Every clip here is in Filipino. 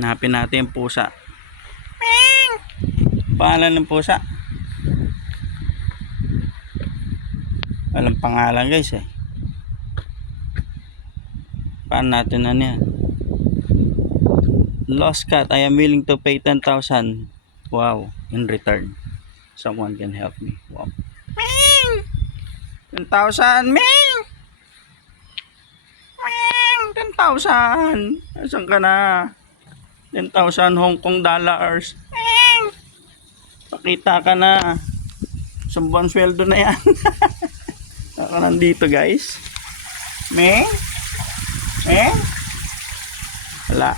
Hanapin natin yung pusa. Pangalan ng pusa? Walang pangalan guys eh. Paano natin ano yan? Lost cat, I am willing to pay 10,000. Wow, in return. Someone can help me. Wow. 10,000, Ming! 10,000. Asan ka na? 10,000 Hong Kong dollars. Pakita ka na. Sumbuan sweldo na yan. Ako nandito guys. Ming? Ming? Wala.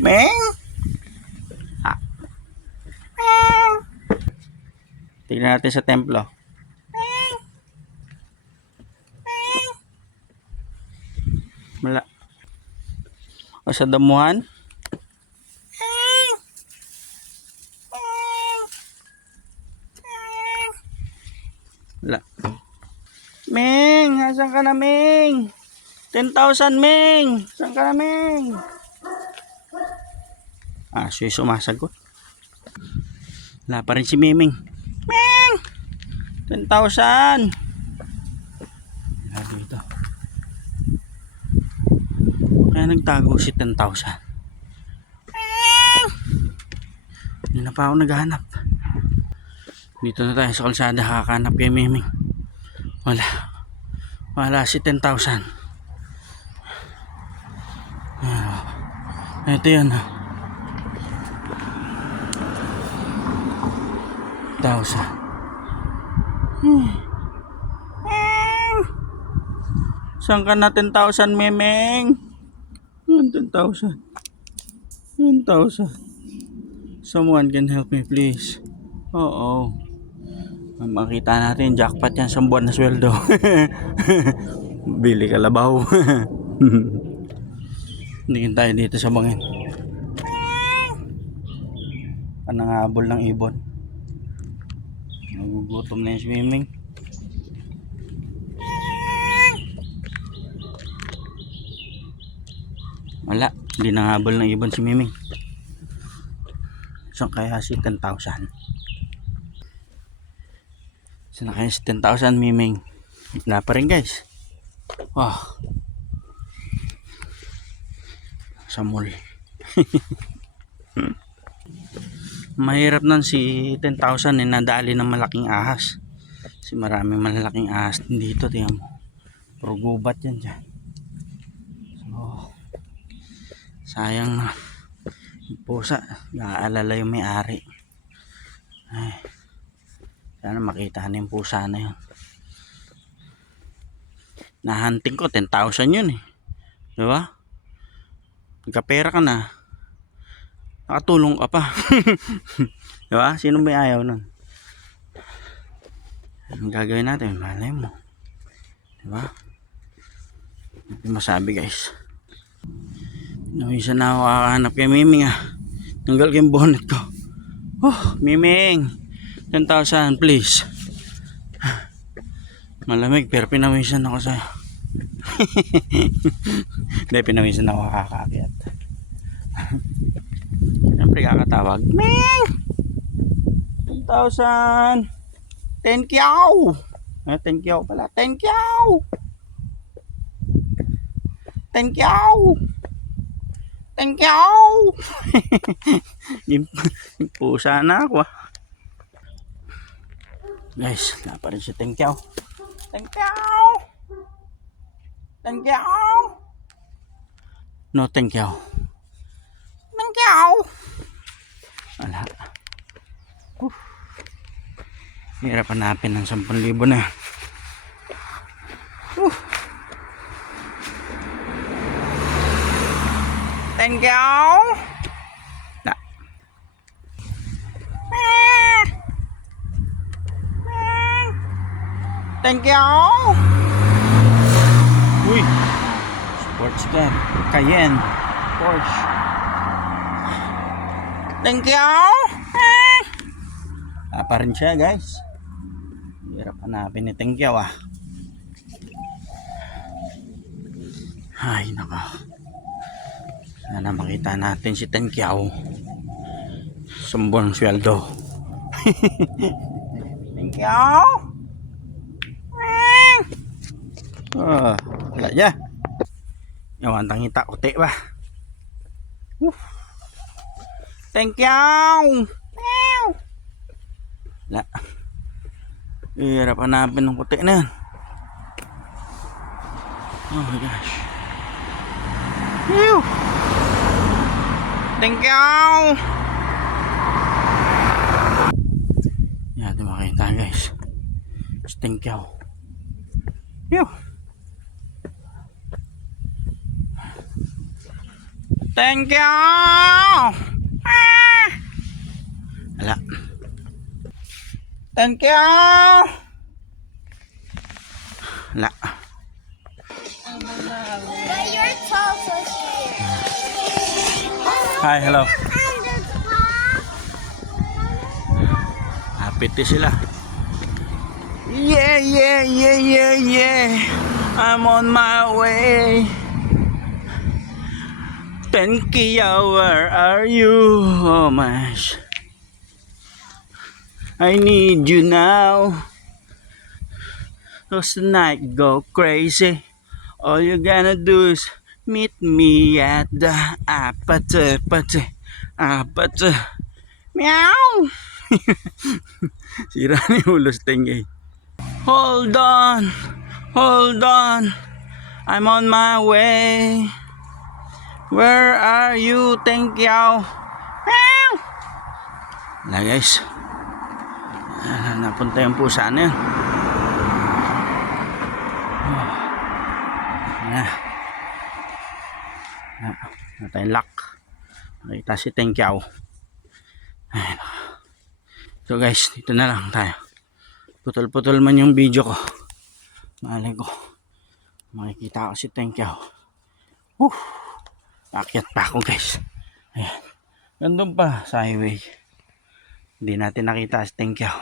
Ming? Ah. Tignan natin sa templo. Wala. O sa damuhan? Wala. Ming! Asan ka na, Ming? 10,000, Ming! Asan ka na, Ming? Ah, siya sumasagot. Wala pa rin si Miming. Ming! 10,000! Wala dito. Kaya nagtago si 10,000. Hindi na pa ako naghahanap. Dito na tayo sa kalsada, kakahanap kay Miming. Wala si 10,000. Ito yun. 1,000. Saan ka na 10,000, Miming? 10,000. 10,000. Someone can help me please. Oo. Makita natin jackpot yan sa buwan na sweldo. Bili kalabaw. Tingin tayo dito sa bangin. Panangabol ng ibon. Nagugutom na yung swimming. Wala, hindi nangabol ng ibon si Miming. So kaya si 10,000. So na kaya si 10,000 Miming. Wala pa rin guys. Oh. Sa mall. Mahirap nan si 10,000 nadali ng malaking ahas. Kasi maraming malalaking ahas dito, tingnan mo. Puro gubat yan dyan. So sayang na yung pusa, naaalala yung may-ari. Ay, sana makita na yung pusa na yun. Nahunting ko 10,000 yun eh, diba? Nagkapera ka na, nakatulong ka pa. Diba? Sino may ayaw nun? Anong gagawin natin? Malay mo, diba? Hindi masabi guys. Isa na ako kakahanap kay Miming ah. Tanggal ko yung bonnet ko. Oh, Miming, 10,000 please. Malamig pero pinawisan ako sa'yo. Hindi, pinawisan ako kakaakyat. Siyempre kakatawag. Ming! 10,000. 10 kyaw. 10 kyaw pala. 10 kyaw. 10 kyaw. Thank you. Yung pusa na ako ah. Guys, wala pa rin si thank you. Thank you. Thank you. No thank you. Thank you. Wala. Hirap hanapin ng 10,000 na. Thank you. Nah. Thank you. Uy. Sports car. Cayenne. Porsche. Thank you. Pa rin siya guys. Hirap hanapin ni thank you ah. Ay nako. Sana makita natin si Tenkiao. Sumbong sweldo. Tenkiao! Wala dyan. Yawan tangita kote ba? Tenkiao! Wala. Hirap hanapin ng kote na yan. Oh my gosh. Ew! Tenkiao! Yan, ito makita guys. Tenkiao. Ew! Tenkiao! Wala. Tenkiao! Wala. But your toes are here. Hi, hello. And the top. Apiti sila. Yeah, yeah, yeah, yeah, yeah. I'm on my way. Tenkiao, where are you? Oh my gosh. I need you now. Cause the night go crazy. All you gonna do is meet me at the apate. Meow. Sira ni ulos Tengay. Hold on. Hold on. I'm on my way. Where are you, Tenkiao? Meow. Wala guys. Napunta yung pusa na yun. Na tayong lock. Nakita si Tenkiao. Ayun. So guys, dito na lang tayo. Putol-putol man yung video ko. Malay ko. Makikita ko si Tenkiao. Akyat pa ako guys. Ayan. Gandun pa sa highway. Hindi natin nakita si Tenkiao.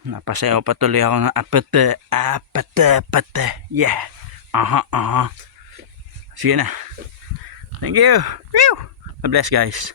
Napasayaw patuloy ako ng apate. Yeah. Aha. Sige na. Thank you. Woo! God bless guys.